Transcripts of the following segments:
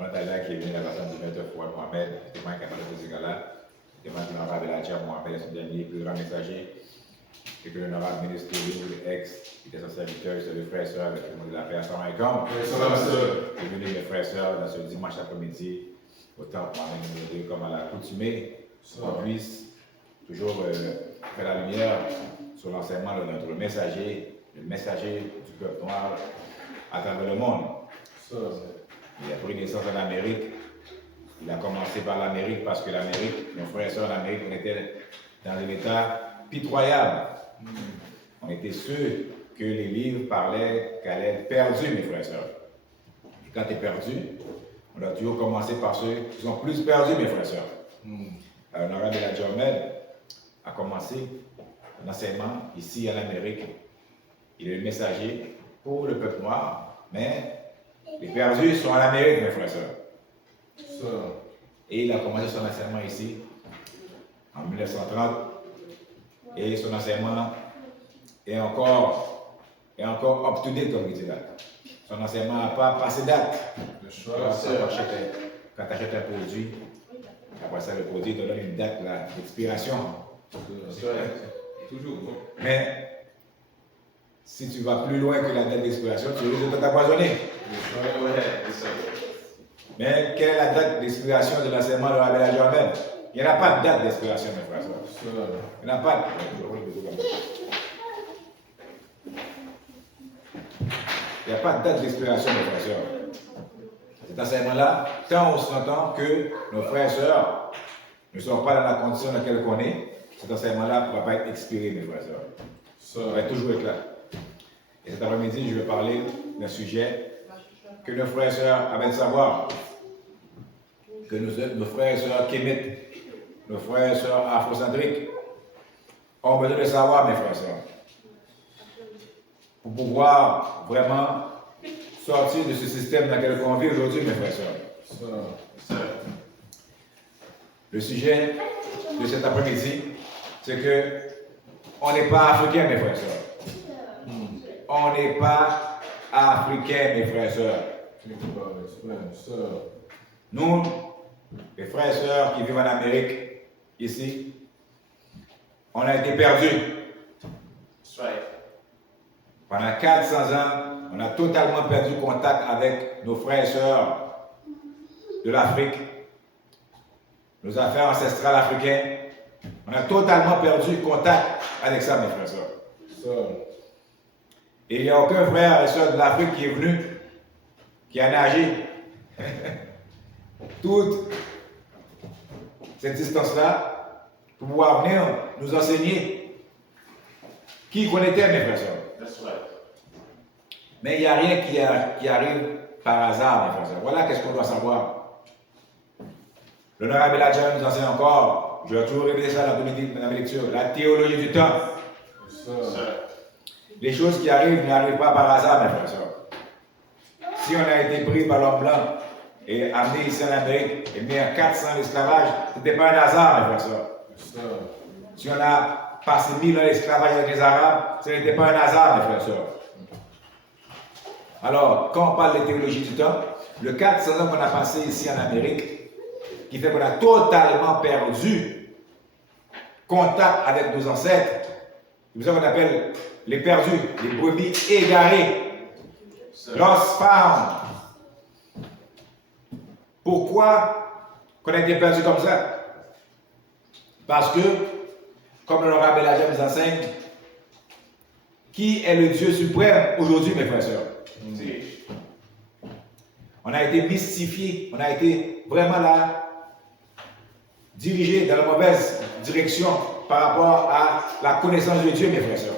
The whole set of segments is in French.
On a là qui est venu la personne du maître Fouad Mohamed, c'était moi qui a parlé de ce gars-là. C'était moi qui l'en avait la Dja Mohamed, son dernier plus grand messager. Et que l'honorable ministre de ex, qui était son serviteur, c'est le frère et soeur avec le monde de la paix. Assalamu alaikum. Bienvenue mes frères et sœurs dans ce dimanche après-midi, autant pour nous comme à l'accoutumée, qu'on puisse toujours faire la lumière sur l'enseignement de notre messager, le messager du peuple noir à travers le monde. Il a pris naissance en Amérique. Il a commencé par l'Amérique parce que l'Amérique, nos frères et sœurs en Amérique, on était dans un état pitoyable. On était ceux que les livres parlaient qu'elle est perdue, mes frères et sœurs. Et quand tu es perdu, on doit toujours commencer par ceux qui sont plus perdus, mes frères et sœurs. L'honorable de la Djamel a commencé l'enseignement ici en Amérique. Il est le messager pour le peuple noir, mais les perdus sont en Amérique, mes frères et sœurs. Et il a commencé son enseignement ici en 1930. Et son enseignement est encore up-to-date, comme il dit là. Son enseignement n'a pas passé date. Quand tu achètes un produit, après ça, le produit te donne une date d'expiration. Toujours. Mais si tu vas plus loin que la date d'expiration, tu risques de t'empoisonner. Mais quelle est la date d'expiration de l'enseignement de Rabbi Adjamel? Il n'y a pas de date d'expiration, mes frères. Il n'y a pas de... Il n'y a pas de date d'expiration, mes frères et sœurs. Cet enseignement-là, tant on s'entend que nos frères et sœurs ne sont pas dans la condition dans laquelle on est, cet enseignement-là ne pourra pas être expiré, mes frères et sœurs. Ça va toujours être là. Et cet après-midi, je vais parler d'un sujet que nos frères et sœurs avaient de savoir, que nos frères et sœurs kémites, nos frères et sœurs afrocentriques ont besoin de savoir, mes frères et sœurs, pour pouvoir vraiment sortir de ce système dans lequel on vit aujourd'hui, mes frères et sœurs. Le sujet de cet après-midi, c'est que on n'est pas africain, mes frères et sœurs. On n'est pas africain, mes frères et sœurs. Nous, les frères et sœurs qui vivent en Amérique, ici, on a été perdus. Pendant 400 ans, on a totalement perdu contact avec nos frères et sœurs de l'Afrique, nos affaires ancestrales africaines. On a totalement perdu contact avec ça, mes frères et sœurs. Et il n'y a aucun frère et sœur de l'Afrique qui est venu, qui a nagé toute cette distance-là pour pouvoir venir nous enseigner qui qu'on était, mes frères et sœurs. Mais il n'y a rien qui arrive par hasard, mes frères et sœurs. Voilà qu'est-ce qu'on doit savoir. L'honorable Adjamel nous enseigne encore, je vais toujours répéter ça dans ma lecture, la théologie du temps. Les choses qui arrivent n'arrivent pas par hasard, mes frères et sœurs. Si on a été pris par l'homme blanc et amené ici en Amérique et mis en 400 l'esclavage, ce n'était pas un hasard, mes frères et sœurs. Si on a passé 1000 ans l'esclavage avec les Arabes, ce n'était pas un hasard, mes frères et sœurs. Alors, quand on parle de théologie du temps, le 400 ans qu'on a passé ici en Amérique, qui fait qu'on a totalement perdu contact avec nos ancêtres, c'est pour ça qu'on appelle les perdus, les brebis égarées, lost found. Pourquoi qu'on a été perdu comme ça? Parce que, comme l'honorable Adjamel nous enseigne, qui est le Dieu suprême aujourd'hui, mes frères et sœurs? On a été mystifié, on a été vraiment là, dirigé dans la mauvaise direction par rapport à la connaissance de Dieu, mes frères et sœurs.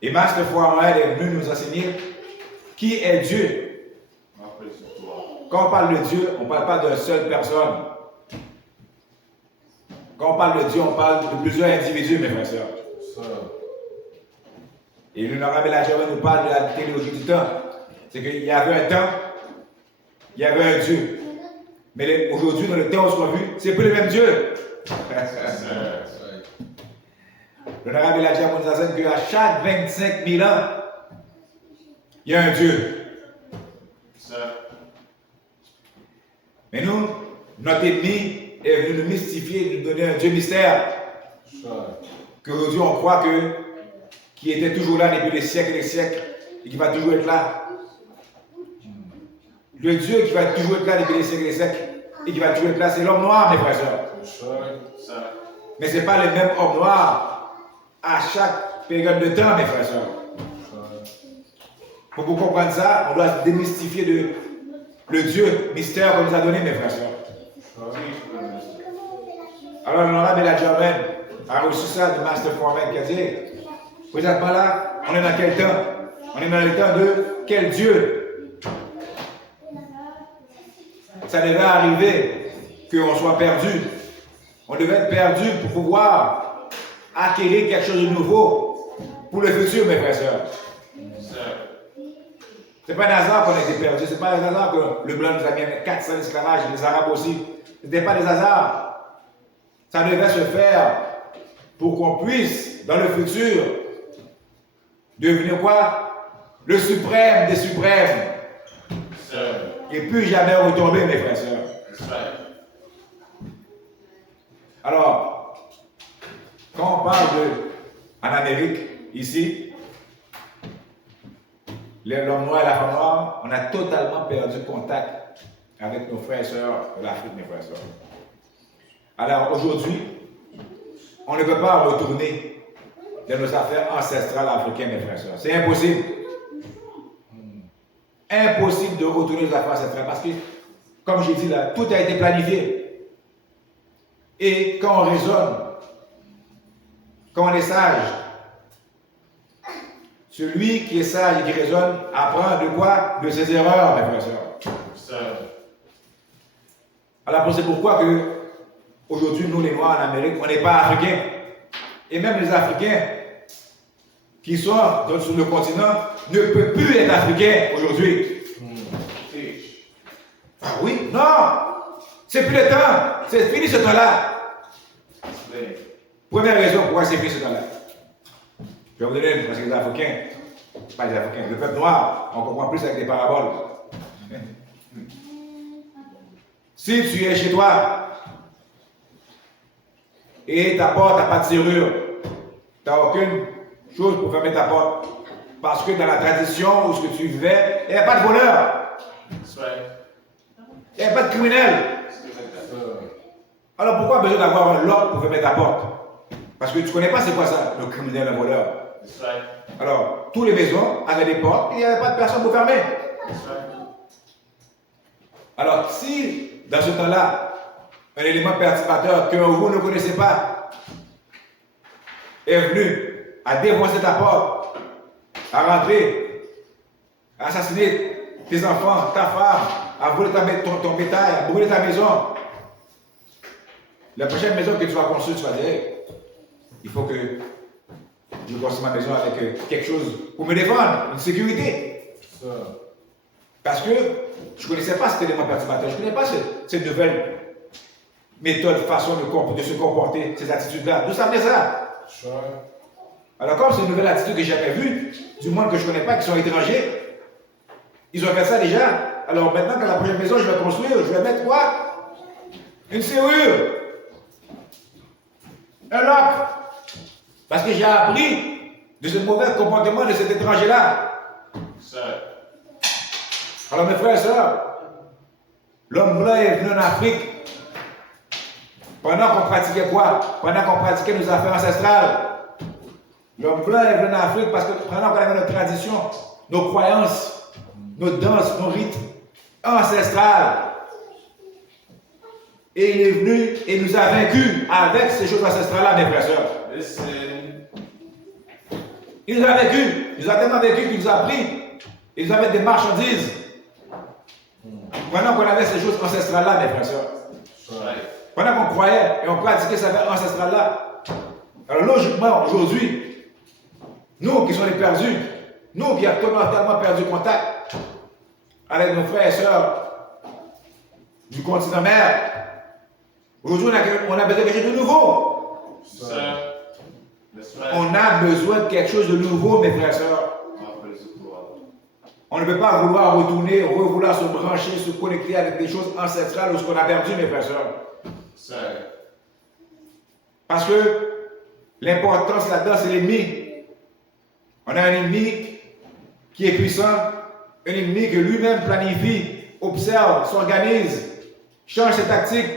Et Master Fouad est venu nous enseigner qui est Dieu. Quand on parle de Dieu, on ne parle pas d'une seule personne. Quand on parle de Dieu, on parle de plusieurs individus, mes frères et sœurs. Et l'honorable Adjamel nous parle de la théologie du temps. C'est qu'il y avait un temps, il y avait un Dieu. Mais aujourd'hui, dans le temps où on se vu, c'est plus le même Dieu. L'honorable Adjamel nous enseigne qu'à chaque 25 000 ans, il y a un Dieu. Mais nous, notre ennemi est venu nous mystifier, nous donner un Dieu mystère. Qu'aujourd'hui on croit qui était toujours là depuis des siècles et des siècles et qui va toujours être là. Le Dieu qui va toujours être là depuis des siècles et des siècles et qui va toujours être là, c'est l'homme noir, mes frères et sœurs. Mais ce n'est pas le même homme noir à chaque période de temps, mes frères et sœurs. Pour vous comprendre ça, on doit se démystifier le Dieu mystère qu'on nous a donné, mes frères et sœurs. Alors, l'honorable Elijah a reçu ça du Master Foreman qui a dit, vous êtes pas là, on est dans quel temps? On est dans le temps de quel Dieu? Ça devait arriver qu'on soit perdu. On devait être perdu pour pouvoir acquérir quelque chose de nouveau pour le futur, mes frères et sœurs. Ce n'est pas un hasard qu'on a été perdu. Ce n'est pas un hasard que le blanc nous a mis 400 esclavages, les Arabes aussi. Ce n'était pas des hasards. Ça devait se faire pour qu'on puisse, dans le futur, devenir quoi? Le suprême des suprêmes. Et puis jamais retomber, mes frères et sœurs. Alors, quand on parle en Amérique, ici, l'homme noir et la femme noire, on a totalement perdu contact avec nos frères et sœurs de l'Afrique, mes frères et sœurs. Alors aujourd'hui, on ne peut pas retourner dans nos affaires ancestrales africaines, mes frères et sœurs. C'est impossible. Impossible de retourner aux affaires ancestrales parce que, comme je dis là, tout a été planifié. Et quand on raisonne, quand on est sage, celui qui est sage et qui raisonne apprend de quoi? De ses erreurs, mes frères et sœurs. Alors c'est pourquoi que aujourd'hui, nous les Noirs en Amérique, on n'est pas africains. Et même les Africains qui sont sur le continent ne peuvent plus être africains aujourd'hui. Ah oui? Non! C'est plus le temps. C'est fini ce temps-là. Première raison pourquoi c'est fini ce temps-là. Je vais vous donner, parce que les Africains, pas les Africains, le peuple noir, on comprend plus avec des paraboles. Si tu es chez toi et ta porte n'a pas de serrure, tu n'as aucune chose pour fermer ta porte. Parce que dans la tradition où ce que tu vivais, il n'y a pas de voleur. Il n'y a pas de criminel. Alors pourquoi besoin d'avoir un lock pour fermer ta porte? Parce que tu ne connais pas c'est quoi ça, le criminel, le voleur. Alors, toutes les maisons avaient des portes, et il n'y avait pas de personne pour fermer. Alors, si, dans ce temps-là, un élément perturbateur que vous ne connaissez pas est venu à défoncer ta porte, à rentrer, à assassiner tes enfants, ta femme, à voler ton bétail, à brûler ta maison, la prochaine maison que tu vas construire, tu vas dire, il faut que je construise ma maison avec quelque chose pour me défendre, une sécurité. Parce que je ne connaissais pas cet élément perturbateur, je ne connaissais pas cette nouvelle méthode, façon de se comporter, ces attitudes-là. D'où ça venait ça? Alors comme c'est une nouvelle attitude que je n'ai jamais vue, du moins que je ne connais pas, qui sont étrangers, ils ont fait ça déjà. Alors maintenant, quand la prochaine maison je vais construire, je vais mettre quoi? Une serrure. Un lock. Parce que j'ai appris de ce mauvais comportement de cet étranger-là. Alors mes frères et sœurs, l'homme blanc est venu en Afrique pendant qu'on pratiquait quoi? Pendant qu'on pratiquait nos affaires ancestrales. L'homme blanc est venu en Afrique parce que pendant qu'on avait notre tradition, nos croyances, nos danses, nos rites ancestrales. Et il est venu et nous a vaincus avec ces choses ancestrales-là, mes frères et sœurs. Il nous a vaincus. Il nous a tellement vaincus qu'il nous a pris. Il nous a mis des marchandises. Pendant qu'on avait ces choses ancestrales-là, mes frères et sœurs. Pendant qu'on croyait et on pratiquait ces affaires ancestrales-là. Alors logiquement, aujourd'hui, nous qui sommes les perdus, nous qui avons totalement perdu contact avec nos frères et sœurs du continent mère, aujourd'hui on a besoin de quelque chose de nouveau. On a besoin de quelque chose de nouveau, mes frères et sœurs. On ne peut pas vouloir retourner, vouloir se brancher, se connecter avec des choses ancestrales ou ce qu'on a perdu, mes frères et sœurs. Parce que l'importance là-dedans, c'est l'ennemi. On a un ennemi qui est puissant, un ennemi que lui-même planifie, observe, s'organise, change ses tactiques.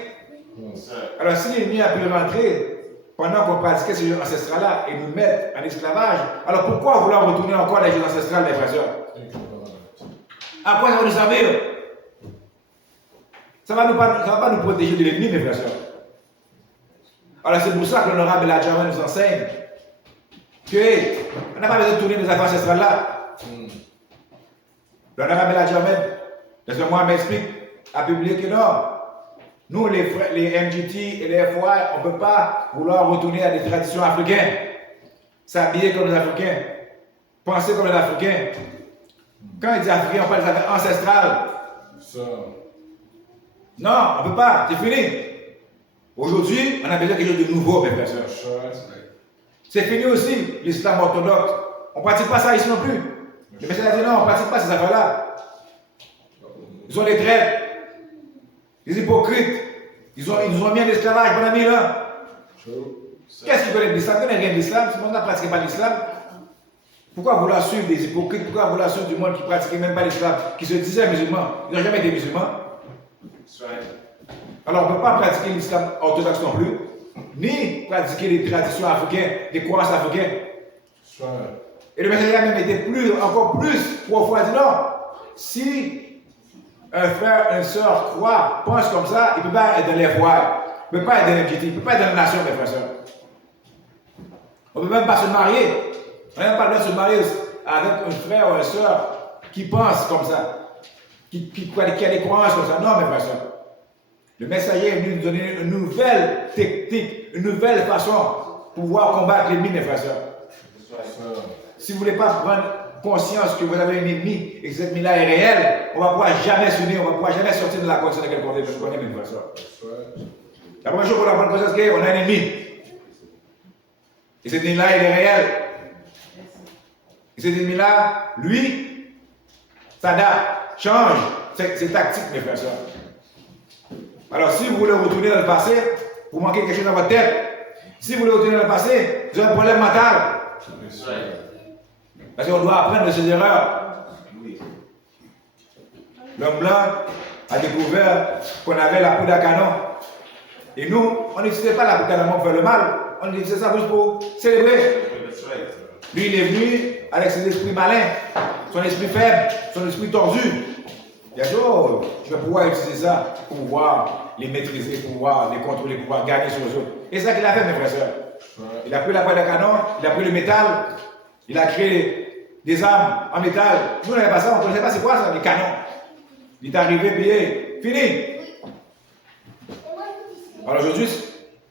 Alors si l'ennemi a pu rentrer pendant qu'on pratiquait ces jeux ancestrales-là et nous mettre en esclavage, alors pourquoi vouloir retourner encore à les jeux ancestrales, mes frères et sœurs? À quoi ça va nous servir? Ça ne va pas nous protéger de l'ennemi, mes frères et sœurs. Alors c'est pour ça que l'honorable Elijah nous enseigne qu'on n'a pas besoin de tourner nos affaires ancestrales-là. L'honorable Elijah, parce que moi, m'explique, a publié que non. Nous, les MGT et les FY, on ne peut pas vouloir retourner à des traditions africaines. S'habiller comme les Africains. Penser comme les Africains. Quand il dit Africain, on parle des affaires ancestrales. Non, on ne peut pas. C'est fini. Aujourd'hui, on a besoin de quelque chose de nouveau, mes frères et sœurs. C'est fini aussi, l'islam orthodoxe. On ne pratique pas ça ici non plus. Le message a dit non, on ne pratique pas ces affaires-là. Ils sont des traîtres, des hypocrites. Ils nous ont mis en esclavage pendant 1000 ans. Qu'est-ce qu'ils connaissent l'islam? Ils connaissent rien de l'islam. Si le monde ne pratique pas l'islam, pourquoi vouloir suivre des hypocrites? Pourquoi vouloir suivre du monde qui ne pratiquait même pas l'islam, qui se disaient musulmans? Ils n'ont jamais été musulmans. Alors on ne peut pas pratiquer l'islam orthodoxe non plus, ni pratiquer les traditions africaines, des croyances africaines. Et le message a même été encore plus profond. Il dit non, si un frère, une soeur croit, pense comme ça, il ne peut pas être dans les voiles, il ne peut pas être dans l'MGT, il ne peut pas être dans la nation, mes frères et sœurs. On ne peut même pas se marier. On n'a même pas le droit de se marier avec un frère ou une soeur qui pense comme ça, qui a des croyances comme ça. Non, mes frères et sœurs. Le messager est venu nous donner une nouvelle technique, une nouvelle façon pour pouvoir combattre l'ennemi, mes frères et sœurs. Si vous ne voulez pas prendre conscience que vous avez un ennemi et que cet ennemi-là est réel, on ne va pouvoir jamais s'unir, on ne va pouvoir jamais sortir de la condition de laquelle on est, mes frères et sœurs. La première chose qu'on doit prendre conscience, c'est qu'on a un ennemi. Et cet ennemi-là, il est réel. Et cet ennemi-là, lui, s'adapte, change ses tactiques, mes frères et sœurs. Alors, si vous voulez retourner dans le passé, vous manquez quelque chose dans votre tête. Si vous voulez retourner dans le passé, vous avez un problème mental. Parce qu'on doit apprendre de ses erreurs. L'homme blanc a découvert qu'on avait la poudre à canon. Et nous, on n'utilisait pas la poudre à canon pour faire le mal. On utilisait ça juste pour célébrer. Lui, il est venu avec ses esprits malins, son esprit faible, son esprit tordu. Il a dit, oh, je vais pouvoir utiliser ça pour pouvoir les maîtriser, pour pouvoir les contrôler, pour pouvoir gagner sur les autres. Et c'est ça qu'il a fait, mes frères et sœurs. Il a pris la poudre à canon, il a pris le métal, il a créé des armes en métal. Nous, on n'avait pas ça, on ne connaissait pas c'est quoi ça, les canons. Il est arrivé, payé, fini. Alors aujourd'hui,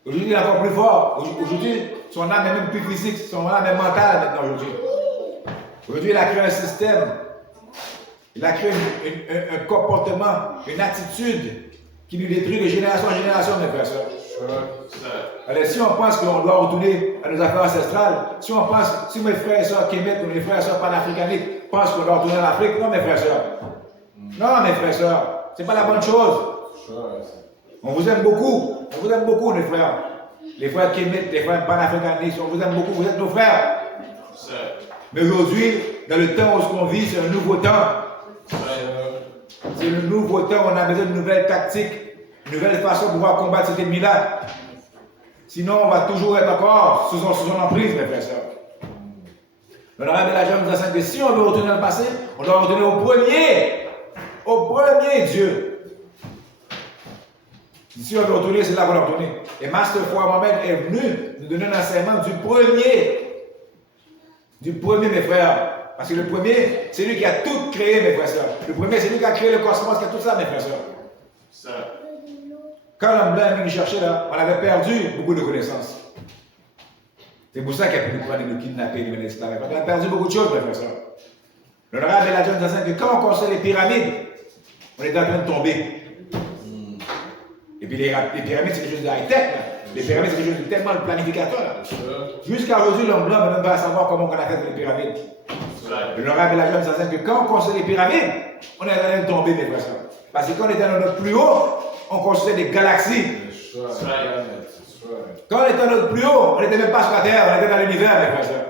il est encore plus fort. Aujourd'hui, son âme est même plus physique, son âme est mentale maintenant aujourd'hui. Aujourd'hui, il a créé un système. Il a créé un comportement, une attitude qui nous détruit de génération en génération, mes frères et sœurs. Alors, si on pense qu'on doit retourner à nos affaires ancestrales, si mes frères et sœurs Kémet ou mes frères et sœurs panafricanistes pensent qu'on doit retourner en Afrique, non, mes frères et sœurs. Non, mes frères et sœurs, ce n'est pas la bonne chose. On vous aime beaucoup, mes frères. Les frères Kémet, les frères panafricanistes, on vous aime beaucoup, vous êtes nos frères. Mais aujourd'hui, dans le temps où on vit, c'est un nouveau temps. C'est le nouveau temps, on a besoin de nouvelles tactiques, de nouvelles façons de pouvoir combattre cet ennemi-là. Sinon, on va toujours être encore sous son emprise, mes frères et sœurs. L'honorable Elijah nous enseigne que si on veut retourner dans le passé, on doit retourner au premier Dieu. Si on veut retourner, c'est là qu'on doit retourner. Et Master Foi Mohamed est venu nous donner un enseignement du premier, mes frères. Parce que le premier, c'est lui qui a tout créé, mes frères et sœurs. Le premier, c'est lui qui a créé le cosmos, qui a tout ça, mes frères et sœurs. Quand l'homme blanc est venu chercher là, on avait perdu beaucoup de connaissances. C'est pour ça qu'il y a pu nous prendre, nous kidnapper, nous mener esclaves. On a perdu beaucoup de choses, mes frères et sœurs. L'honorable Elijah nous enseigne que quand on construit les pyramides, on est en train de tomber. Et puis les pyramides, c'est quelque chose de high-tech. Les pyramides, c'est quelque chose de tellement planificateur. Jusqu'à aujourd'hui, l'homme blanc ne peut même pas savoir comment on a fait les pyramides. L'honorable Elijah nous enseigne que quand on construit des pyramides, on est en train de tomber, mes frères. Parce que quand on était dans notre plus haut, on construisait des galaxies. Quand on était dans notre plus haut, on n'était même pas sur la terre, on était dans l'univers, mes frères.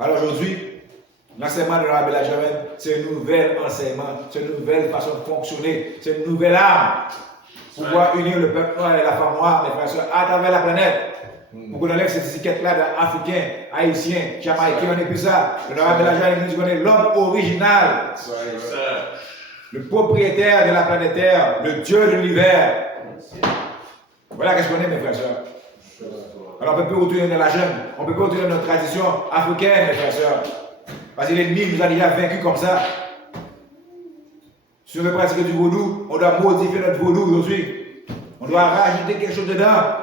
Alors aujourd'hui, l'enseignement de l'honorable Elijah, c'est un nouvel enseignement, c'est une nouvelle façon de fonctionner, c'est une nouvelle arme pour pouvoir unir le peuple noir et la femme noire, mes frères, à travers la planète. Pour qu'on enlève cette étiquette-là d'Africains, Haïtiens, Jamaïcains, on n'est plus ça. L'honorable Elijah nous dit qu'on est l'homme original, le propriétaire de la planète Terre, le Dieu de l'univers. Voilà qu'est-ce qu'on est, mes frères et sœurs. Alors on ne peut plus retourner dans la jungle, on ne peut plus retourner dans notre tradition africaine, mes frères et sœurs. Parce que l'ennemi nous a déjà vaincus comme ça. Si on veut pratiquer du vaudou, on doit modifier notre vaudou aujourd'hui. On doit rajouter quelque chose dedans.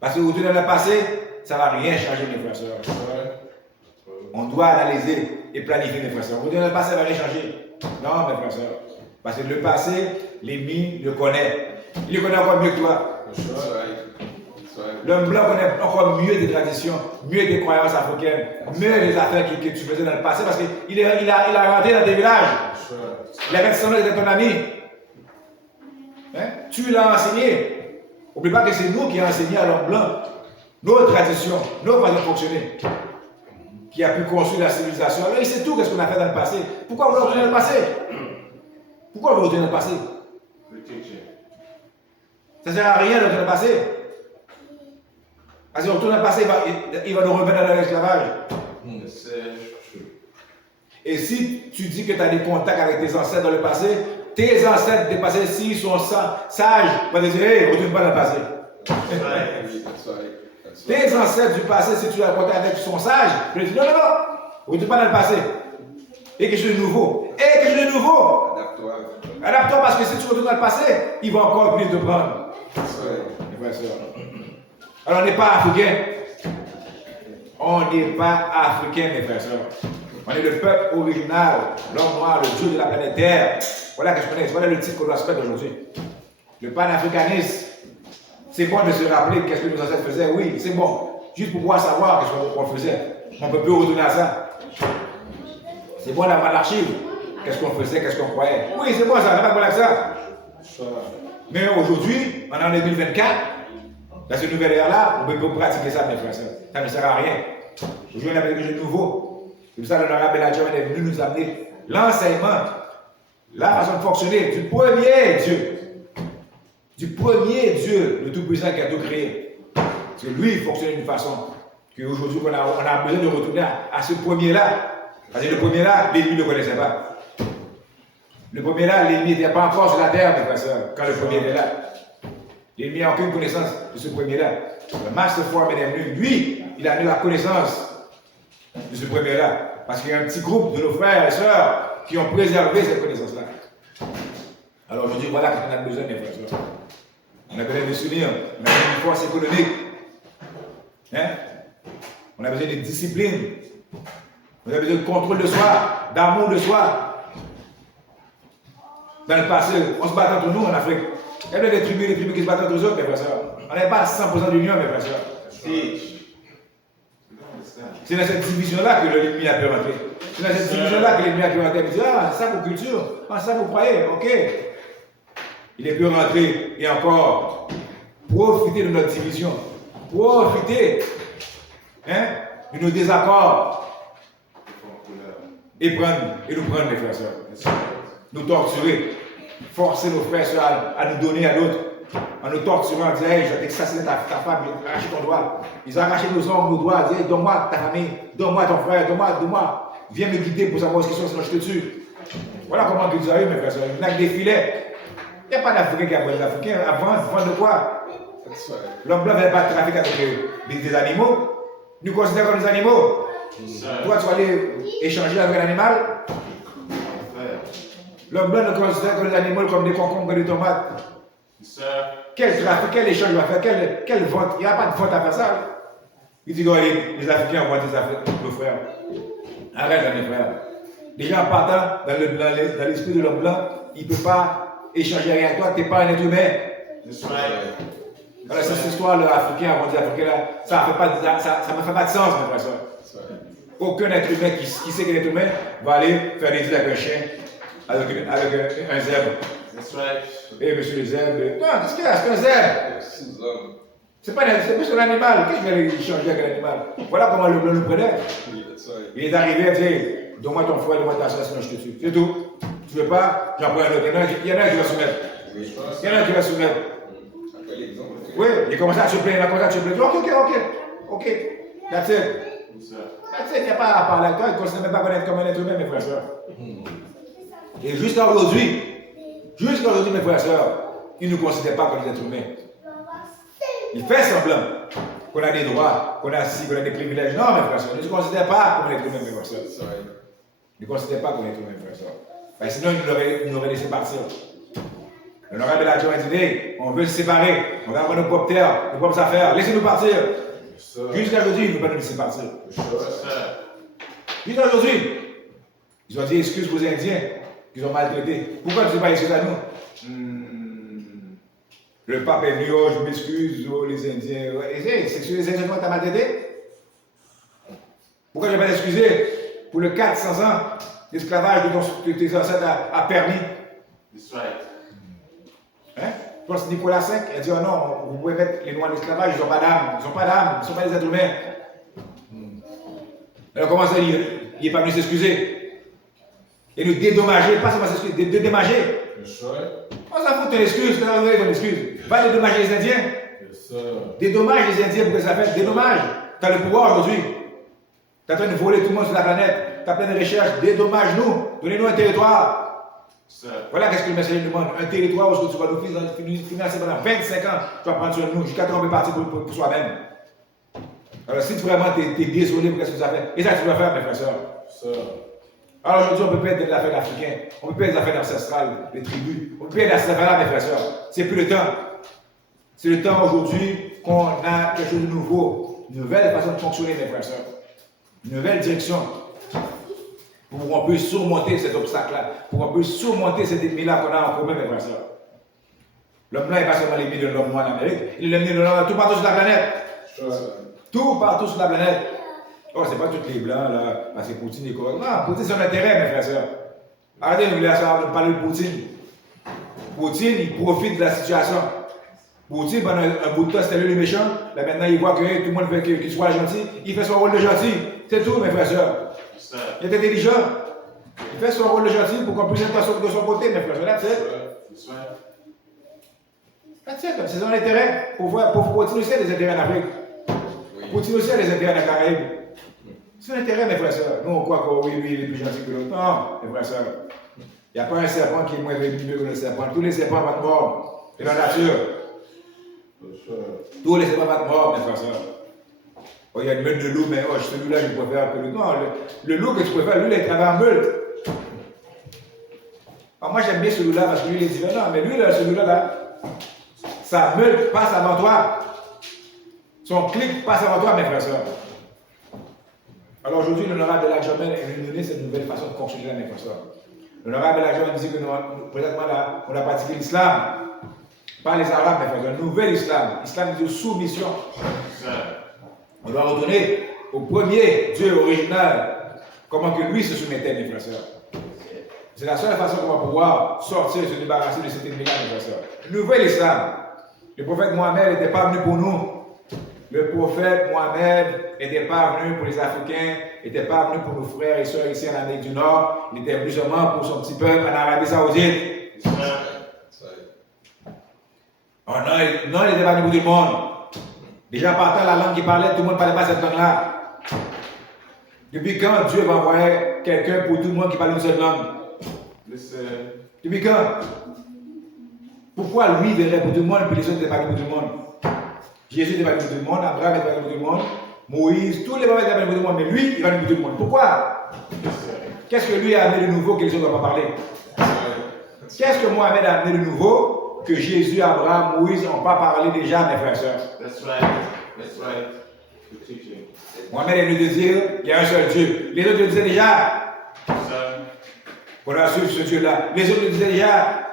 Parce que retourner dans le passé, ça ne va rien changer, mes frères et sœurs. On doit analyser et planifier, mes frères et sœurs. Retourner dans le passé, ça ne va rien changer. Non, mes frères et sœurs. Parce que le passé, l'ennemi le connaît. Il le connaît encore mieux que toi. L'homme blanc connaît encore mieux des traditions, mieux des croyances africaines, mieux des affaires que tu faisais dans le passé parce qu'il a rentré dans tes villages. Il avait son nom, il était ton ami. Hein? Tu l'as enseigné. N'oublie pas que c'est nous qui avons enseigné à l'homme blanc nos traditions, nos façons de fonctionner, qui a pu construire la civilisation. Alors il sait tout ce qu'on a fait dans le passé. Pourquoi on veut retourner dans le passé? Pourquoi on veut retourner dans le passé? Ça ne sert à rien de retourner dans le passé. Parce qu'on retourne dans le passé, il va nous remettre dans l'esclavage. Et si tu dis que tu as des contacts avec tes ancêtres dans le passé, tes ancêtres du passé, s'ils sont sages, vont te dire, hey, retourne pas dans le passé. Tes ancêtres du passé, si tu as contact avec qui sont sages, ils vont te dire, non, retourne pas dans le passé. Et quelque chose de nouveau. Et quelque chose de nouveau. Adapte-toi parce que si tu retournes dans le passé, ils vont encore plus te prendre. Alors on n'est pas africain. On n'est pas africain, mes frères et sœurs. On est le peuple original, l'homme noir, le Dieu de la planète Terre. Voilà que je connais. Voilà le titre qu'on doit se mettre aujourd'hui. Le panafricanisme. C'est bon de se rappeler qu'est-ce que nos ancêtres faisaient. Oui, c'est bon. Juste pour pouvoir savoir qu'est-ce qu'on faisait. On ne peut plus retourner à ça. C'est bon d'avoir l'archive. Qu'est-ce qu'on faisait, qu'est-ce qu'on croyait. Oui, c'est bon ça, on n'a pas de problème avec ça. Mais aujourd'hui, on est en 2024. Dans cette nouvelle ère-là, on ne peut pas pratiquer ça, mes frères et sœurs. Ça ne sert à rien. Aujourd'hui, on a quelque chose de nouveau. C'est pour ça que l'honorable Elijah est venu nous amener l'enseignement, la façon de fonctionner du premier Dieu. Du premier Dieu, le Tout-Puissant qui a tout créé. Parce que lui, il fonctionne d'une façon qu'aujourd'hui, on a besoin de retourner à ce premier-là. Parce que le premier-là, l'ennemi ne le connaissait pas. Le premier-là, l'ennemi n'était pas encore sur la terre, mes frères et sœurs, quand le premier était là. L'ennemi n'a aucune connaissance de ce premier-là. Le Master Foreman est venu, lui, il a eu la connaissance de ce premier-là. Parce qu'il y a un petit groupe de nos frères et sœurs qui ont préservé cette connaissance-là. Alors aujourd'hui, voilà qu'on a besoin, mes frères et sœurs. On a besoin de souvenirs, on a besoin d'une force économique. Hein? On a besoin de discipline. On a besoin de contrôle de soi, d'amour de soi. Dans le passé, on se battait entre nous en Afrique. Il y avait des tribus qui se battaient entre eux autres, mes frères et sœurs. On n'avait pas 100% d'union, mes frères et sœurs. C'est dans cette division-là que l'ennemi a pu rentrer. C'est dans cette division-là que l'ennemi a pu rentrer. Il dit, ah, c'est ça vos cultures, ah, ça vous croyez, ok. Il est pu rentrer et encore profiter de notre division. Profiter de nos désaccords. Et nous prendre, mes frères et sœurs. Nous torturer. Forcer nos frères et sœurs à nous donner à l'autre. En nous torturant, en disant, hey, je vais t'assassiner ta femme, je vais arracher ton doigt. Ils ont arraché nos ongles, nos doigts, ils disent, donne-moi ta famille, donne-moi ton frère, donne-moi. Viens me guider pour savoir ce qu'ils sont, sinon je te tue. Voilà comment Dieu arrive, mes frères et sœurs. Il y a des filets. Il n'y a pas d'Africains qui apprennent les Africains. Avant de quoi? L'homme blanc ne fait pas de trafic avec des animaux. Nous considérons comme des animaux. Toi, tu vas aller échanger avec un animal. L'homme blanc ne considère que les animaux comme des concombres, des tomates. Quel trafic, quel échange il va faire, quelle vente? Il n'y a pas de vente à faire ça. Il dit que les Africains ont vendu des affaires, nos frères. Arrête, mes frères. Les gens partant dans l'esprit de l'homme blanc, il ne peut pas échanger avec toi, tu n'es pas un être humain. Alors, cette histoire africaine, on dit africain, là, ça ne fait pas de sens, mes frères et sœurs. Aucun être humain qui sait qu'un être humain va aller faire des îles avec un chien, avec un zèbre. Eh, monsieur le zèbre. Non, qu'est-ce qu'il y a? C'est un zèbre. C'est plus un animal. Qu'est-ce qu'il allait changer avec un animal? Voilà comment le blanc nous prenait. Il est arrivé à dire, donne-moi ton frère, donne-moi ta soeur, sinon je te tue. C'est tout. Tu veux pas? J'en prends un autre. Il y en a un qui va soumettre. Il y en a un qui va soumettre. Oui, il commence à se plaindre, ok. That's it. Il n'y a pas à parler avec toi, il ne considère même pas connaître comme un être humain, mes frères et sœurs. Et jusqu'à aujourd'hui, mes frères et sœurs, il ne nous considère pas comme des êtres humains. Il fait semblant qu'on a des droits, qu'on a des privilèges. Non, mes frères et sœurs, il ne nous considère pas comme un être humain, mes frères et sœurs. Il ne nous considère pas comme un être humain, mes frères et sœurs. Sinon, il nous aurait laissé partir. L'honorable a dit, on veut se séparer, on va avoir nos propres terres, nos propres affaires, laissez-nous partir. Jusqu'à aujourd'hui, ils ne veulent pas nous laisser partir. Jusqu'à aujourd'hui, ils ont dit excuse aux Indiens qu'ils ont maltraités. Pourquoi tu ne dis pas excuse à nous? Le pape est venu, oh, je m'excuse, oh, les Indiens. C'est sur les Indiens que tu as maltraité? Pourquoi je ne vais pas t'excuser pour le 400 ans d'esclavage que tes ancêtres a permis? Hein? Je pense que Nicolas V a dit, oh non, vous pouvez mettre les Noirs en esclavage, ils n'ont pas d'âme, ils ne sont pas des êtres humains. Alors comment ça, il n'est pas venu s'excuser? Et nous dédommager, pas seulement s'excuser, dédommager. On s'en fout de ton excuse, tu as donné ton excuse. Va dédommager les Indiens. Dédommage les Indiens pour que ça fasse. Dédommage. Tu as le pouvoir aujourd'hui. Tu es en train de voler tout le monde sur la planète. Tu as plein de recherches. Dédommage-nous. Donnez-nous un territoire. Voilà qu'est-ce que le message nous demande. Un territoire où tu vas nous financer pendant 25 ans. Tu vas prendre sur nous jusqu'à temps on peut partir pour soi-même. Alors si vraiment tu es désolé pour ce que tu as fait, et ça tu dois faire, mes frères et sœurs. Alors aujourd'hui, on peut perdre des affaires africaines, on peut perdre des affaires ancestrales, des tribus, on peut perdre des affaires-là, mes frères et sœurs. C'est plus le temps. C'est le temps aujourd'hui qu'on a quelque chose de nouveau, une nouvelle façon de fonctionner, mes frères et sœurs. Une nouvelle direction. Pour qu'on puisse surmonter cet obstacle-là, pour qu'on puisse surmonter cet ennemi-là qu'on a en commun, mes frères et sœurs. L'homme-là n'est pas seulement l'ennemi de l'homme noir en Amérique, il est l'ennemi de l'homme tout partout sur la planète. Tout partout sur la planète. Oh, c'est pas tous les blancs là, parce que Poutine est correct. Non, Poutine c'est un intérêt, mes frères et sœurs. Arrêtez de vouloir parler de Poutine. Poutine, il profite de la situation. Poutine, pendant un bout de temps, c'était lui le méchant. Là maintenant, il voit que tout le monde veut qu'il soit gentil. Il fait son rôle de gentil. C'est tout, mes frères et sœurs. Il est intelligent. Il fait son rôle de gentil pour qu'on puisse être de son côté, mes frères et sœurs. C'est son intérêt pour continuer aussi les intérêts en Afrique. Poutine aussi a des intérêts dans les Caraïbes. C'est l'intérêt, mes frères et sœurs. Nous, on croit que oui, il est plus gentil que l'autre. Non, mes frères et sœurs. Il n'y a pas un serpent qui est moins venimeux que le serpent. Tous les serpents vont mordre. C'est dans la nature. Tous les serpents vont mordre, mes frères et sœurs. Oh, il y a une meute de loup, mais oh, celui-là, je préfère que l'autre. Non, le loup que tu préfères, lui, il travaille en meute. Alors, moi, j'aime bien celui-là parce que lui, il est différent. Mais lui, là, celui-là, là, sa meute passe avant toi. Son clic passe avant toi, mes frères et sœurs. Alors aujourd'hui, l'honorable de l'Adjamel est venu donner cette nouvelle façon de fonctionner, mes frères et sœurs. L'honorable de l'Adjamel dit que nous, présentement, là, on a pratiqué l'islam. Pas les Arabes, mes frères et sœurs. Un nouvel islam. Islam de soumission. On doit retourner au premier Dieu original. Comment que lui se soumettait, mes frères et sœurs. C'est la seule façon qu'on va pouvoir sortir et se débarrasser de cet ennemi-là, mes frères et sœurs. Nouvel islam. Le prophète Mohammed n'était pas venu pour nous. Le prophète Mohammed n'était pas venu pour les Africains, n'était pas venu pour nos frères et sœurs ici en Amérique du Nord, il était venu seulement pour son petit peuple en Arabie Saoudite. Oh non, il n'était pas venu pour tout le monde. Déjà partant la langue qu'il parlait, tout le monde ne parlait pas cette langue-là. Depuis quand Dieu va envoyer quelqu'un pour tout le monde qui parle une seule langue? Depuis quand? Pourquoi lui verrait pour tout le monde et les autres n'étaient pas pour tout le monde? Jésus n'est pas venu pour tout le monde, Abraham n'est pas venu pour tout le monde, Moïse, tous les prophètes n'étaient pas venus pour tout le monde, mais lui, il va venir pour tout le monde. Pourquoi? Qu'est-ce que lui a amené de nouveau que les autres ne vont pas parler? Qu'est-ce que Mohamed a amené de nouveau que Jésus, Abraham, Moïse n'ont pas parlé déjà, mes frères et sœurs? Mohamed est venu de dire qu'il y a un seul Dieu. Les autres le disaient déjà. On a suivi ce Dieu-là. Les autres le disaient déjà.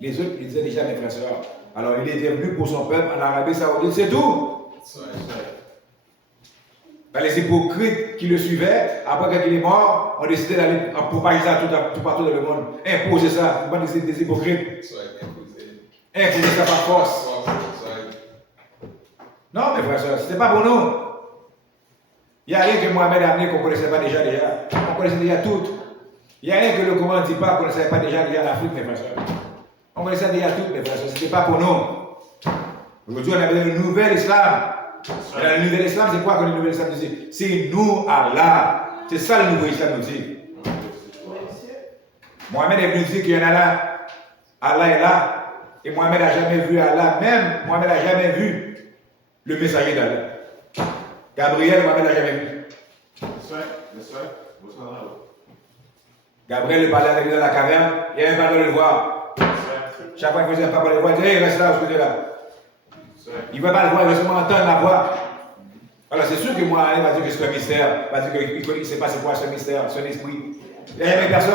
Les autres, ils disaient déjà mes frères et sœurs. Alors il était venu pour son peuple en Arabie Saoudite, c'est tout. Les hypocrites qui le suivaient, après qu'il est mort, ont décidé d'aller propager ça tout partout dans le monde. Imposer ça, vous pas des hypocrites. Imposer ça par force. Non, mes frères et sœurs, ce n'était pas pour nous. Il n'y a rien que Mohamed a amené qu'on ne connaissait pas déjà. On connaissait déjà tout. Il n'y a rien que le Coran ne dit pas qu'on ne savait pas déjà l'Afrique, mes frères et sœurs. On connaissait déjà tout, mes frères et sœurs. Ce n'était pas pour nous. Aujourd'hui, on avait le nouvel islam. Le nouvel islam, c'est quoi que le nouvel islam dit? C'est nous, Allah. C'est ça le nouveau islam nous dit. Mohamed est venu dire qu'il y en a là. Allah est là. Et Mohamed n'a jamais vu Allah. Même Mohamed n'a jamais vu le messager d'Allah. Gabriel, Mohamed n'a jamais vu. Gabriel parlait avec lui dans la caverne. Il n'y avait pas de le voir. Chaque fois qu'il faisait un pas pour le voir, il disait, hey, reste là, ce côté-là. Il ne va pas le voir, il va seulement entendre la voix. Alors c'est sûr que moi, il va dire que c'est un mystère, il va dire qu'il ne sait pas c'est quoi ce mystère, son esprit. Il n'y a jamais personne.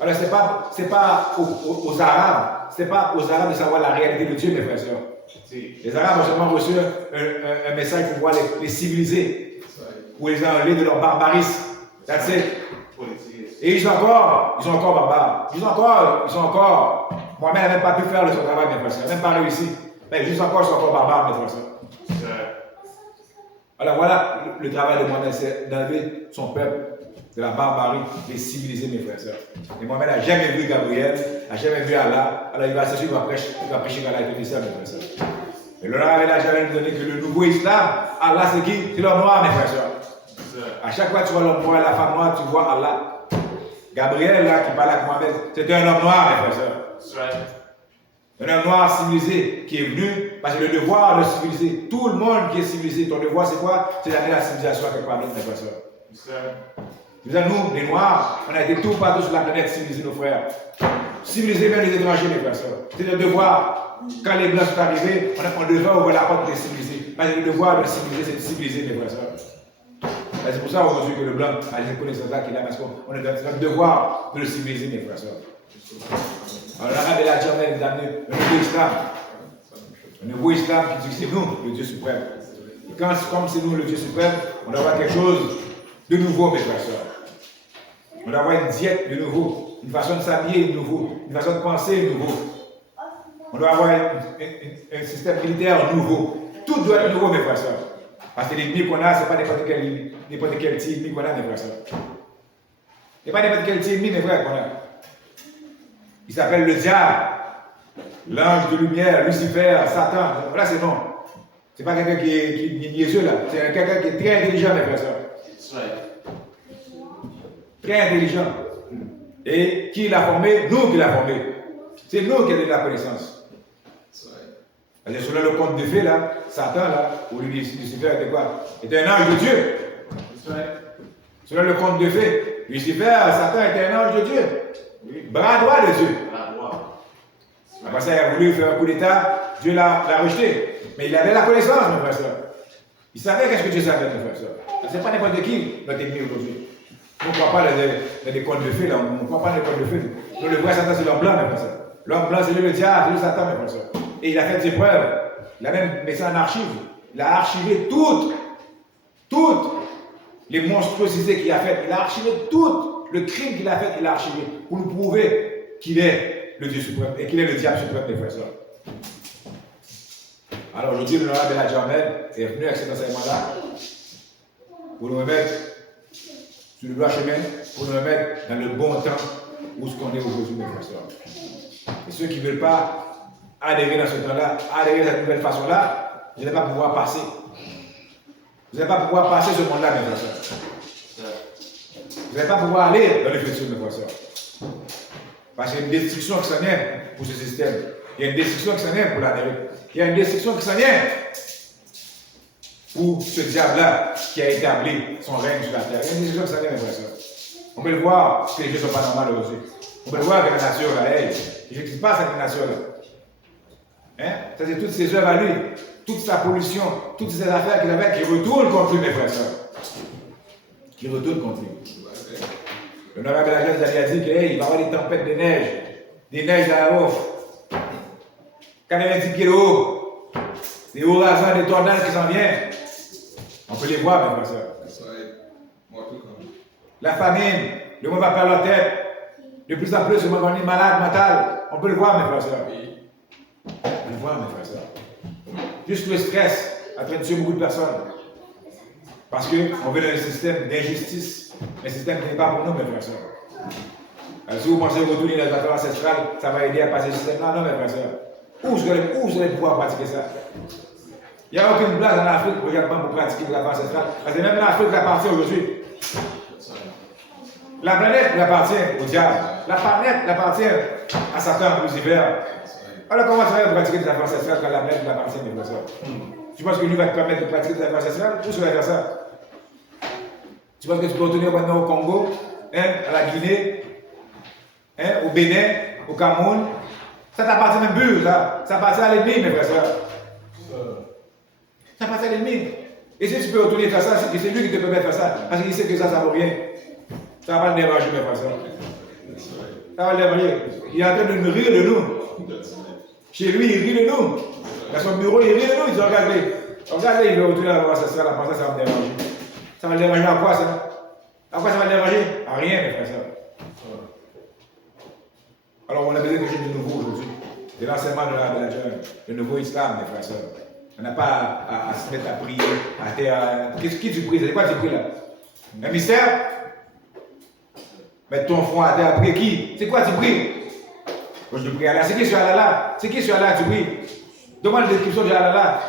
Alors c'est pas aux Arabes, c'est pas aux Arabes de savoir la réalité de Dieu, mes frères et sœurs. Les Arabes ont seulement reçu un message pour pouvoir les civiliser, pour les enlever de leur barbarisme. That's it. Et ils sont encore barbares. Ils sont encore. Mohamed n'a même pas pu faire son travail, mes frères et sœurs. Il n'a même pas réussi. Mais ils sont encore barbares, mes frères et sœurs. Alors voilà, le travail de Mohamed, c'est d'enlever son peuple de la barbarie, de les civiliser, mes frères et sœurs. Et Mohamed n'a jamais vu Gabriel, n'a jamais vu Allah. Alors il va s'assurer qu'il va prêcher Allah et tout ça, mes frères et sœurs. Et le Rav a jamais donné que le nouveau islam, Allah c'est qui? C'est l'homme noir, mes frères et sœurs. À chaque fois que tu vois l'homme noir et la femme noire, tu vois Allah. Gabriel, là, qui parlait avec Mohamed, c'était un homme noir, mes frères et sœurs. Un homme noir civilisé qui est venu, parce que le devoir de civiliser, tout le monde qui est civilisé, ton devoir c'est quoi? C'est d'amener la civilisation à quelque part d'autre, mes frères et sœurs. Nous, les Noirs, on a été tout partout sur la planète civiliser nos frères. Civiliser même les étrangers, mes frères et sœurs. C'est le devoir. Quand les Blancs sont arrivés, on devait ouvrir la porte de les civiliser. Parce que le devoir de civiliser, c'est de civiliser, mes frères et sœurs. C'est pour ça aujourd'hui que le Blanc a les connaissances-là qu'il a, parce qu'on est dans le devoir de le civiliser, mes frères et sœurs. Alors l'Arabe et la Germaine nous amené un nouveau islam. Un nouveau islam qui dit que c'est nous, le Dieu suprême. Et comme c'est nous, le Dieu suprême, on doit avoir quelque chose de nouveau, mes frères et sœurs. On doit avoir une diète de nouveau, une façon de s'habiller de nouveau, une façon de penser de nouveau. On doit avoir un système militaire nouveau. Tout doit être nouveau, mes frères et sœurs. Parce que l'ennemi qu'on a, ce n'est pas n'importe quel petit ennemi qu'on a, mes frères et sœurs. Ce n'est pas n'importe quel petit ennemi, mes frères, qu'on a. Il s'appelle le diable, l'ange de lumière, Lucifer, Satan. Voilà ses noms. Ce n'est pas quelqu'un qui est niaiseux là. C'est quelqu'un qui est très intelligent, mes frères et sœurs. Très intelligent. Et qui l'a formé? Nous qui l'a formé. C'est nous qui avons donné la connaissance. Parce que selon le conte de fées, là, Satan, là, ou Lucifer était quoi? Était un ange de Dieu. Selon le conte de fées, Lucifer, Satan était un ange de Dieu. Bras droit de Dieu. Après ça, il a voulu faire un coup d'état, Dieu l'a rejeté. Mais il avait la connaissance, mes frères et sœurs. Il savait qu'est-ce que Dieu savait, mes frères et sœurs. Ce n'est pas n'importe qui, notre ennemi aujourd'hui. On ne croit pas dans des contes de fées, là. On ne croit pas dans les contes de fées. Donc le vrai Satan, c'est l'homme blanc, mes frères et sœurs. L'homme blanc, c'est lui le diable, c'est lui Satan, mes frères et sœurs. Et il a fait ses preuves. Il a même mis ça en archive. Il a archivé toutes les monstruosités qu'il a faites. Il a archivé tout le crime qu'il a fait, il a archivé pour nous prouver qu'il est le Dieu suprême et qu'il est le diable suprême, mes frères et sœurs. Alors aujourd'hui, le Rav de la Germaine est venu avec cet enseignement-là pour nous remettre sur le droit chemin, pour nous remettre dans le bon temps où ce qu'on est aujourd'hui, mes frères et sœurs. Et ceux qui ne veulent pas adhérer dans ce temps-là, adhérer à cette nouvelle façon-là, vous n'allez pas pouvoir passer. Vous n'allez pas pouvoir passer ce monde-là, mes frères et sœurs. Vous n'allez pas pouvoir aller dans le futur, mes frères et sœurs. Parce qu'il y a une destruction qui s'en vient pour ce système. Il y a une destruction qui s'en vient pour l'Amérique. Il y a une destruction qui s'en vient pour ce diable-là qui a établi son règne sur la terre. Il y a une destruction qui s'en vient, mes frères et sœurs. On peut le voir que les choses ne sont pas normales aujourd'hui. On peut le voir que la nature, là, il ne passe à la nature, là. Hein? Ça, c'est toutes ces œuvres à lui, toute sa pollution, toutes ces affaires qu'il avait qui retournent contre lui, mes frères et sœurs. Qui retournent contre lui. L'honorable Adja a dit qu'il va y avoir des tempêtes de neige. Des neiges à la haut. 90 kilos. Des ouragans, des tornades qui s'en viennent. On peut les voir, mes frères et sœurs. La famine, le monde va perdre la tête. De plus en plus, le monde est malade, mental. On peut le voir, mes frères et sœurs. On peut le voir, mes frères et sœurs. Juste le stress a train de tuer beaucoup de personnes. Parce qu'on veut dans un système d'injustice. Un système qui n'est pas pour nous, mes frères et sœurs. Si vous pensez retourner dans les affaires ancestrales, ça va aider à passer ce système-là. Non, mes frères et sœurs. Où vous allez pouvoir pratiquer ça? Il n'y a aucune place en Afrique pour pratiquer les affaires ancestrales. Parce que même l'Afrique appartient aujourd'hui. La planète appartient au diable. La planète appartient à Satan, Lucifer. Alors comment tu vas pratiquer des affaires ancestrales quand la planète appartient, mes frères et sœurs? Tu penses que lui va te permettre de pratiquer des affaires ancestrales? Où tu vas faire ça? Tu penses que tu peux retourner maintenant au Congo, à la Guinée, au Bénin, au Cameroun? Ça t'appartient même plus, ça. Ça appartient à l'ennemi, mes frères et sœurs. Ça appartient à l'ennemi. Et si tu peux retourner faire ça, c'est lui qui te permet de faire ça. Parce qu'il sait que ça ne vaut rien. Ça va pas le déranger, mes frères et sœurs. Ça va le déranger. Il est en train de nous rire de nous. Chez lui, il rit de nous. Dans son bureau, il rit de nous. Il dit, regardez, il veut retourner à la ça va me déranger. Ça va le déranger à quoi, ça? À quoi ça va le déranger? À rien, mes frères et sœurs. Alors, on a besoin de quelque chose de nouveau aujourd'hui. C'est l'enseignement de la le nouveau islam, mes frères et sœurs. On n'a pas à se mettre à prier, à terre. Qui tu pries? C'est quoi tu pries là? Un mystère? Mettre ton front à terre à prier qui? C'est quoi tu pries? Quand je prie Allah, c'est qui sur Allah? C'est qui sur Allah tu pries? Demande la description de Allah.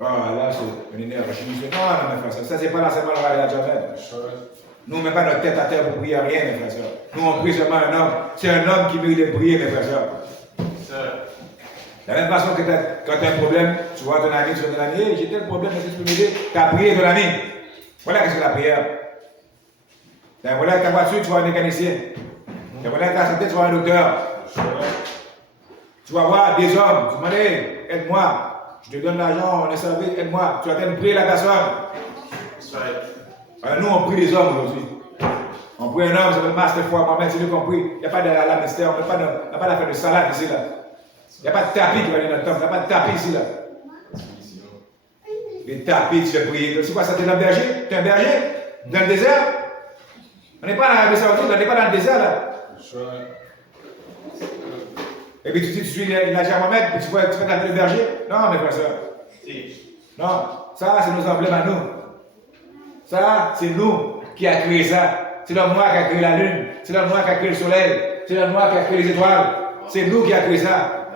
Oh Allah, c'est un énergie. Non, mes frères et sœurs, ça c'est pas l'enseignement de la jamais. Nous, on ne met pas notre tête à terre pour prier à rien, mes frères et sœurs. Nous, on prie seulement un homme. C'est un homme qui mérite de prier, mes frères et sœurs. De la même façon que quand tu as un problème, tu vois ton ami, hey, j'ai tel problème, est-ce que tu peux m'aider? Tu as prié ton ami. Voilà qu'est-ce que la prière. Voilà ta voiture, tu vois un mécanicien. Voilà ta santé, tu vois un docteur. Tu vas voir des hommes, tu demandes, hey, aide-moi. Je te donne l'argent, on est servi, aide-moi. Tu vas peut-être prier la personne. Alors nous, on prie les hommes aujourd'hui. On prie un homme, ça s'appelle Master Foi, Mohamed, c'est lui qu'on prie. Il n'y a pas de la mystère, on n'a pas d'affaire de salade ici, là. Il n'y a pas de tapis qui va aller dans le temple, il n'y a pas de tapis ici, là. Les tapis, tu fais prier. C'est quoi ça, tu es un berger? Tu es un berger? Dans le désert? On n'est pas dans l'Arabie Saoudite, on n'est pas dans le désert, là. Et puis tu dis, tu suis l'Agent Mohamed, puis tu fais t'appeler le berger? Non, mes frères et sœurs. Non, ça, c'est nos emblèmes à nous. Ça, c'est nous qui a créé ça. C'est l'homme noir qui a créé la lune. C'est l'homme noir qui a créé le soleil. C'est l'homme noir qui a créé les étoiles. C'est nous qui a créé ça.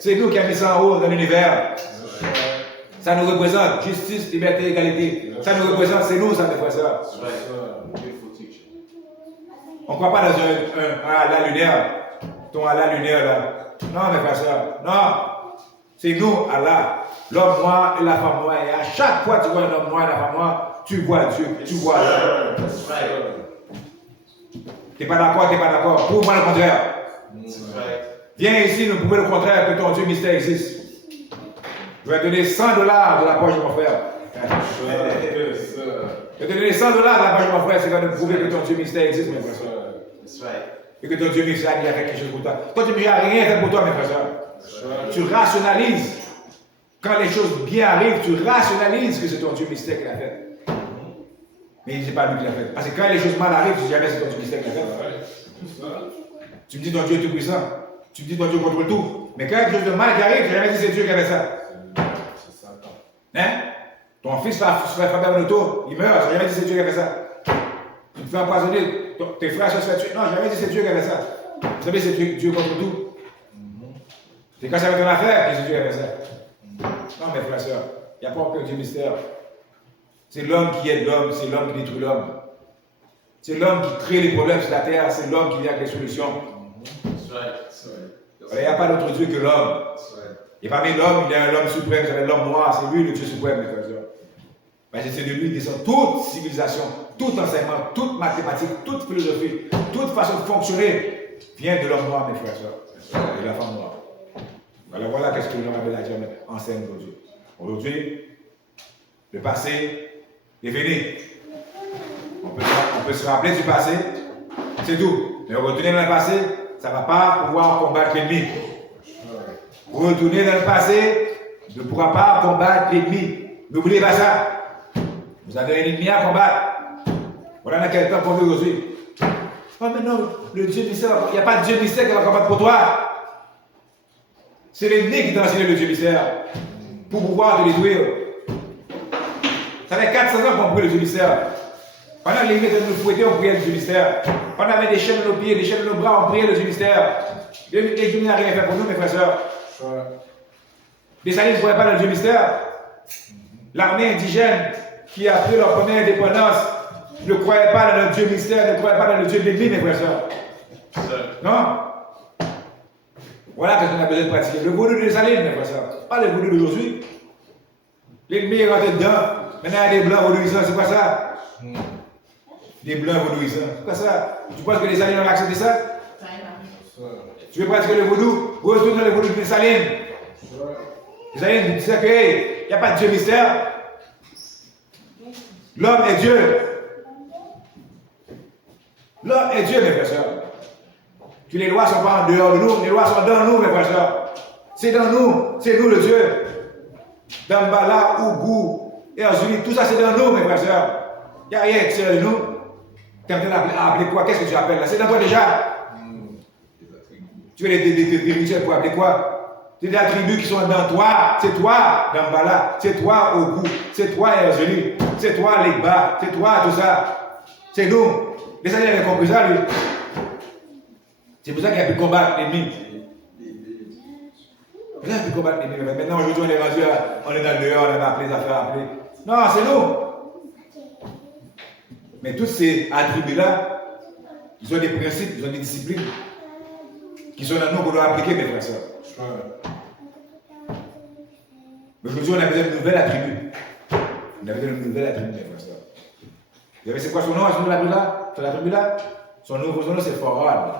C'est nous qui a mis ça en haut dans l'univers. Ça nous représente. Justice, liberté, égalité. Ça nous représente, c'est nous, ça, mes frères et sœurs. On ne croit pas dans un Allah lunaire. Ton Allah lunaire, là. Non, mes frères et sœurs. Non. C'est nous, Allah. L'homme noir et la femme noire. Et à chaque fois que tu vois un homme noir et la femme noire, tu vois Dieu, tu vois Allah. Tu n'es pas d'accord, tu n'es pas d'accord. Prouve-moi le contraire. Viens ici, nous prouver le contraire que ton Dieu mystère existe. Je vais te donner $100 de la poche de mon frère. Je vais te donner $100 de la poche de mon frère, c'est quand même prouver que ton Dieu mystère existe, mes frères. Et que ton Dieu mystère a fait quelque chose pour toi. Ton Dieu mystère n'a rien fait pour toi, mes frères. Tu rationalises. Quand les choses bien arrivent, tu rationalises que c'est ton Dieu mystère qui l'a fait. Mais ce n'est pas lui qui l'a fait. Parce que quand les choses mal arrivent, tu dis jamais c'est ton Dieu mystère qui l'a fait. Tu me dis ton Dieu est tout puissant. Tu me dis ton Dieu contrôle tout. Mais quand quelque chose de mal qui arrive, tu n'as jamais dit c'est Dieu qui a fait ça. Hein? Ton fils va se faire frapper en auto, il meurt, tu n'as jamais dit c'est Dieu qui a fait ça. Tu te fais empoisonner, tes frères se font tuer. Non, j'ai jamais dit c'est Dieu qui a fait ça. Vous savez, c'est Dieu contrôle tout. C'est quand ça va être une affaire que c'est Dieu qui a fait ça. Non, mes frères et sœurs, il n'y a pas aucun Dieu mystère. C'est l'homme qui aide l'homme, c'est l'homme qui détruit l'homme. C'est l'homme qui crée les problèmes sur la terre, c'est l'homme qui vient avec les solutions. Il n'y a pas d'autre Dieu que l'homme. Et parmi l'homme, il y a un homme suprême, c'est l'homme noir, c'est lui le Dieu suprême, mes frères et sœurs. Mais c'est de lui qui descend toute civilisation, tout enseignement, toute mathématique, toute philosophie, toute façon de fonctionner vient de l'homme noir, mes frères et sœurs, et de la femme noire. Alors voilà qu'est-ce que l'honorable Adja enseigne aujourd'hui. Aujourd'hui, le passé est venu. On peut peut se rappeler du passé, c'est tout. Mais retourner dans le passé, ça ne va pas pouvoir combattre l'ennemi. Retourner dans le passé ne pourra pas combattre l'ennemi. N'oubliez pas ça. Vous avez un ennemi à combattre. Voilà dans quel temps qu'on vit aujourd'hui. Oh mais non, le Dieu mystère, il n'y a pas de Dieu mystère qui va combattre pour toi. C'est l'ennemi qui t'a enseigné le Dieu mystère pour pouvoir te détruire. Ça fait 400 ans qu'on prie le Dieu mystère. Pendant que les gens nous fouettaient, on priait le Dieu mystère. Pendant qu'on avait des chaînes de nos pieds, des chaînes de nos bras, on priait le Dieu mystère. L'ennemi n'a rien fait pour nous, mes frères et sœurs. Les salines ne croyaient pas dans le Dieu mystère. L'armée indigène qui a pris leur première indépendance ne croyait pas dans le Dieu mystère, ne croyait pas dans le Dieu de l'ennemi, mes frères et sœurs. Non? Voilà ce qu'on a besoin de pratiquer. Le vaudou des salines, mes frères et sœurs. Pas le vaudou d'aujourd'hui. L'ennemi est rentré dedans. Maintenant, il y a des blancs vaudouisants, c'est quoi ça? Des blancs vaudouisants. C'est quoi ça? Tu penses que les salines ont accepté ça? Tu veux pratiquer le vaudou? Retourne dans le vaudou des salines. Les salines disent qu'il n'y a pas de Dieu mystère. L'homme est Dieu. L'homme est Dieu, mes frères et sœurs. Que les lois ne sont pas en dehors de nous, les lois sont dans nous, mes frères et sœurs. C'est dans nous, c'est nous le Dieu. Dambala, Ougou, Erzuli, tout ça c'est dans nous, mes frères et sœurs. Il n'y a rien extérieur de nous. Tu es en train d'appeler quoi? Qu'est-ce que tu appelles là? C'est dans toi déjà. Tu veux des rituels pour appeler quoi? C'est des attributs qui sont dans toi. C'est toi, Dambala. C'est toi, Ougou. C'est toi, Erzuli. C'est toi, Legba. C'est toi, tout ça. C'est nous. Les Seigneurs avaient compris ça, lui. C'est pour ça qu'il a pu combattre l'ennemi. C'est pour ça qu'il a pu combattre l'ennemi. Maintenant, aujourd'hui, on est rendu, on est dans le dehors, on a appelé les affaires à appeler. Non, c'est nous. Mais tous ces attributs-là, ils ont des principes, ils ont des disciplines qui sont dans nous qu'on doit appliquer, mes frères et sœurs. Mais aujourd'hui, on a besoin de nouvelles attributs. On a besoin de nouvelles attributs, mes frères et sœurs. Vous savez, c'est quoi son nom à ce là? Sur l'attribut-là? Son nom, c'est Forad.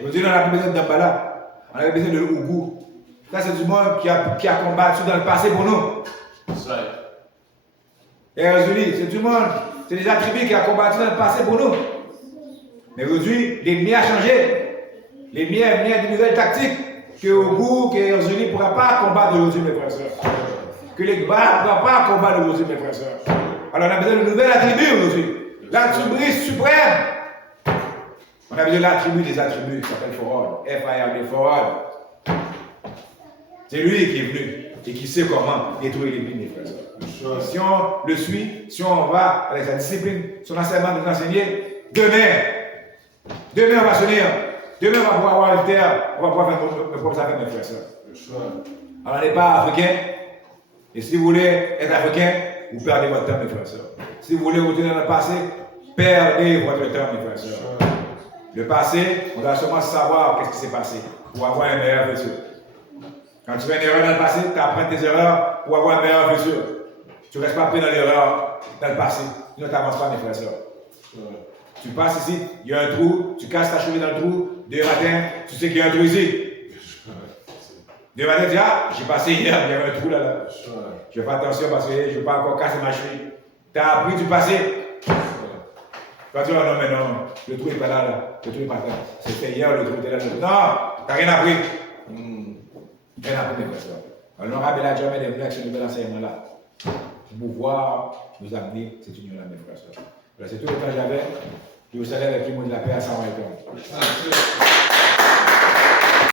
Aujourd'hui, on n'a plus besoin de Dambala. On avait besoin de Ougou. Ça, c'est du monde qui a combattu dans le passé pour nous. Et Erzuli, c'est du monde. C'est des attributs qui a combattu dans le passé pour nous. Mais aujourd'hui, l'ennemi a changé. L'ennemi a mis des nouvelles tactiques. Que Ougou, que Erzuli ne pourra pas combattre aujourd'hui, mes frères et sœurs. Que les Gba ne pourra pas combattre aujourd'hui, mes frères et sœurs. Alors, on a besoin de nouvelles attributs aujourd'hui. L'attribut suprême. On a besoin de l'attribut des attributs, qui s'appelle Forod. F-I-R-D, Forod. C'est lui qui est venu et qui sait comment détruire l'ennemi, mes frères et sœurs. Si on le suit, si on va avec sa discipline, son enseignement de nous enseigner, demain on va s'unir. Demain on va pouvoir avoir une terre, on va pouvoir faire nos propres affaires, mes frères et sœurs. Alors, on n'est pas africain. Et si vous voulez être africain, vous perdez votre temps, mes frères et sœurs. Si vous voulez retourner dans le passé, perdez votre temps, mes frères et sœurs. Le passé, on doit seulement savoir qu'est-ce qui s'est passé pour avoir un meilleur futur. Quand tu fais une erreur dans le passé, tu apprends tes erreurs pour avoir un meilleur futur. Tu ne restes pas pris dans l'erreur dans le passé. Sinon, tu n'avances pas, mes frères et sœurs. Tu passes ici, il y a un trou, tu casses ta cheville dans le trou, demain matin, tu sais qu'il y a un trou ici. Demain matin, tu dis, ah, j'ai passé hier, il y avait un trou là. Je fais attention parce que je ne veux pas encore casser ma cheville. Tu as appris du passé. Quand tu dis, non, mais non, le trou n'est pas là, le trou n'est pas là. C'était hier, le trou était là. Non, tu n'as rien appris. Rien appris, mes frères et sœurs. Alors, l'honorable a jamais des avec ce nouvel enseignement-là. Pour pouvoir nous amener cette union-là, mes frères et sœurs. Voilà, c'est tout le temps que j'avais. Je vous salue avec le mot de la paix à 120 ans.